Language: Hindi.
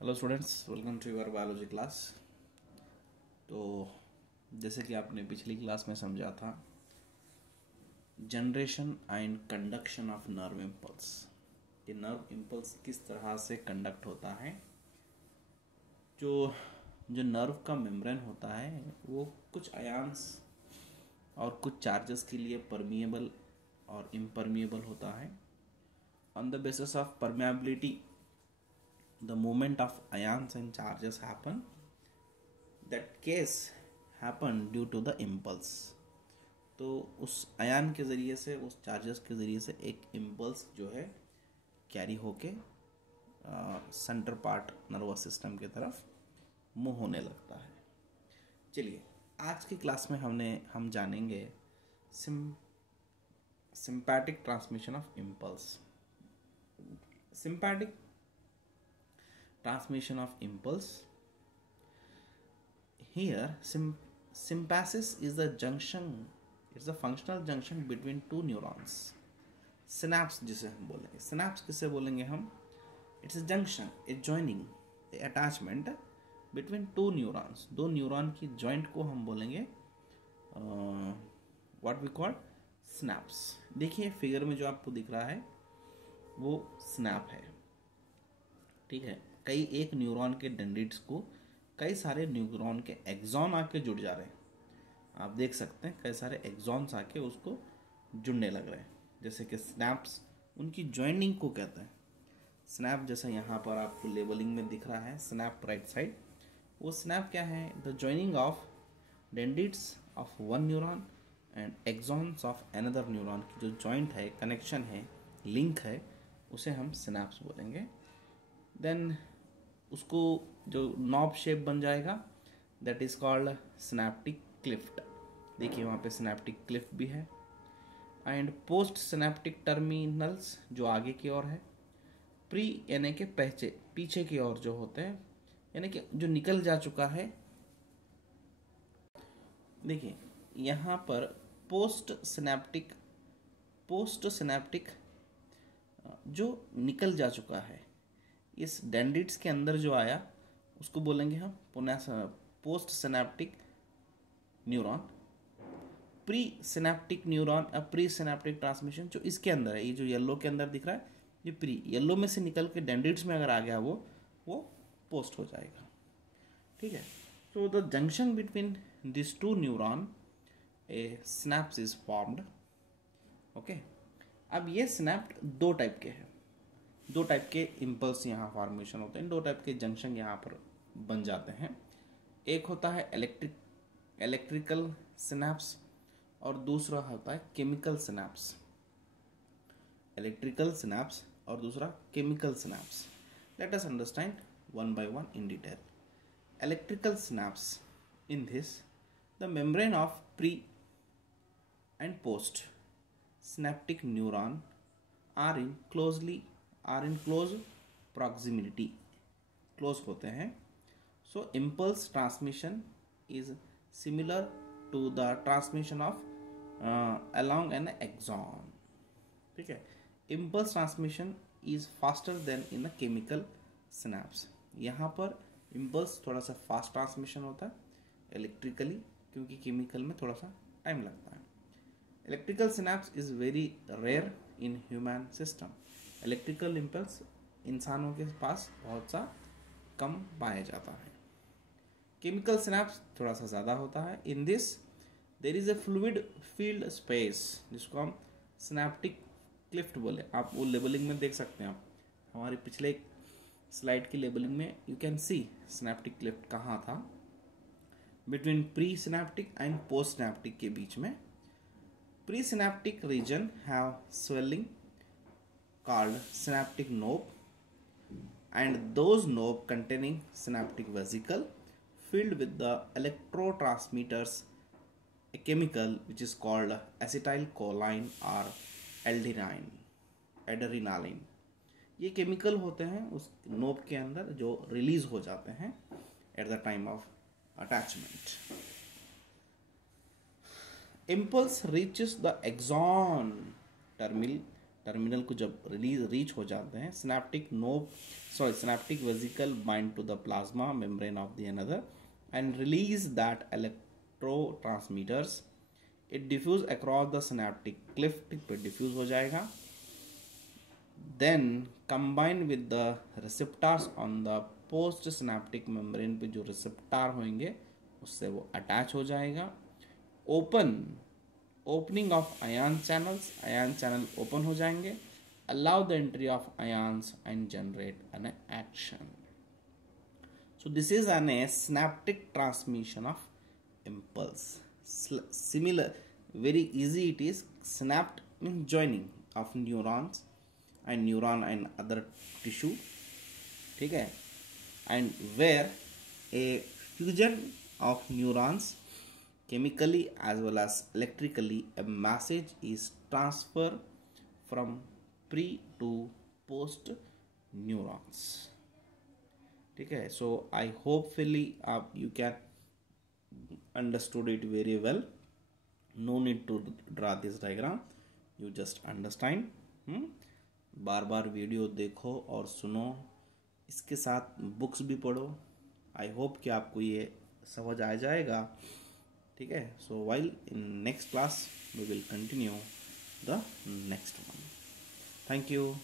Hello students, welcome to your biology class. तो जैसे कि आपने पिछली क्लास में समझा था, generation and conduction of nerve impulse, कि नर्व इम्पल्स किस तरह से कंडक्ट होता है। जो जो नर्व का मेम्ब्रेन होता है वो कुछ आयंस और कुछ चार्जेस के लिए परमिएबल और इम्परमिएबल होता है। On the basis of permeability the movement of ions and charges happen. That case happen due to the impulse. तो उस आयन के ज़रिए से, उस चार्जेस के ज़रिए से एक इम्पल्स जो है कैरी होके सेंटर पार्ट नर्वस सिस्टम की तरफ मूव होने लगता है। चलिए, आज की क्लास में हम जानेंगे sympathetic transmission of impulse. Sympathetic transmission of impulse. Here symphysis is the junction, it's the functional junction between two neurons. Synapse जिसे हम बोलेंगे, synapse किसे बोलेंगे हम? It's a junction, a joining, a attachment between two neurons. दो न्यूरॉन की जॉइंट को हम बोलेंगे what we call synapse. देखिए फिगर में जो आपको दिख रहा है वो स्नैप है, ठीक है। कई एक न्यूरॉन के डेंड्रिट्स को कई सारे न्यूरॉन के एक्सॉन आके जुड़ जा रहे हैं। आप देख सकते हैं कई सारे एक्सॉन्स आके उसको जुड़ने लग रहे हैं, जैसे कि स्नैप्स उनकी ज्वाइनिंग को कहते हैं। स्नैप जैसा यहाँ पर आपको लेबलिंग में दिख रहा है, स्नैप राइट साइड, वो स्नैप क्या है? The joining of dendrites of one neuron and axons of another neuron की जो जॉइंट है, कनेक्शन है, लिंक है, उसे हम स्नैप्स बोलेंगे। देन उसको जो नॉब शेप बन जाएगा, that is called synaptic Clift. देखिए वहाँ पे सिनेप्टिक क्लिफ्ट भी है। एंड पोस्ट सिनेप्टिक टर्मिनल्स जो आगे की ओर है, प्री यानी कि पीछे की ओर जो होते हैं, यानी कि जो निकल जा चुका है। देखिए यहाँ पर पोस्ट सिनेप्टिक जो निकल जा चुका है, इस डेंड्रिट्स के अंदर जो आया उसको बोलेंगे हम post synaptic neuron. Pre synaptic neuron, pre synaptic transmission जो इसके अंदर है, ये जो येलो के अंदर दिख रहा है, ये प्री, येलो में से निकल के डेंड्रिट्स में अगर आ गया वो पोस्ट हो जाएगा, ठीक है। तो the junction between this two neuron, a synapse is formed. Okay, अब ये स्नैप्ड दो टाइप के हैं, दो टाइप के इम्पल्स यहाँ फॉर्मेशन होते हैं, दो टाइप के जंक्शन यहाँ पर बन जाते हैं। एक होता है इलेक्ट्रिकल सिनैप्स और दूसरा होता है केमिकल सिनैप्स। इलेक्ट्रिकल सिनैप्स और दूसरा chemical synapse. Let us understand one by one in detail. Electrical synapse, in this the membrane of pre and post synaptic neuron are in close proximity, close होते हैं। So impulse transmission is similar to the transmission of along an axon, ठीक है। Impulse transmission is faster than in the chemical synapse. यहाँ पर इम्पल्स थोड़ा सा फास्ट ट्रांसमिशन होता है इलेक्ट्रिकली, क्योंकि केमिकल में थोड़ा सा टाइम लगता है। Electrical synapse is very rare in human system. Electrical impulse इंसानों के पास बहुत सा कम पाया जाता है। केमिकल सिनैप्स थोड़ा सा ज़्यादा होता है। In this there is a fluid field space, जिसको हम सिनेप्टिक क्लिफ्ट बोले। आप वो लेबलिंग में देख सकते हैं, आप हमारे पिछले स्लाइड की लेबलिंग में you can see synaptic cleft कहाँ था, between pre synaptic and post synaptic के बीच में। Pre synaptic region have swelling called synaptic knob and those knob containing synaptic vesicle filled with the electrotransmitters, a chemical which is called acetylcholine or adrenaline. ये केमिकल होते हैं उस नोब के अंदर जो रिलीज हो जाते हैं at the time of attachment. Impulse reaches the axon terminal को जब रीच हो जाते हैं, synaptic vesicle bind to the plasma membrane of the another and release that electrotransmitters, it diffuse across the synaptic cleft पे डिफ्यूज हो जाएगा, then combine with the receptors on the post synaptic membrane पे जो रिसेप्टार होंगे उससे वो अटैच हो जाएगा, opening of ion channel open हो जाएंगे, allow the entry of ions and generate an action. So this is an synaptic transmission of impulse. Similar, very easy it is. Synapt means joining of neurons and neuron and other tissue. ठीक है, and where a fusion of neurons chemically as well as electrically, a message is transferred from pre to post neurons. ठीक है. So I hopefully you can understood it very well. No need to draw this diagram, you just understand. Bar bar video देखो और सुनो, इसके साथ बुक्स भी पढ़ो. आई होप कि आपको ये समझ आ जाएगा. ठीक है. So while in next class we will continue the next one. Thank you.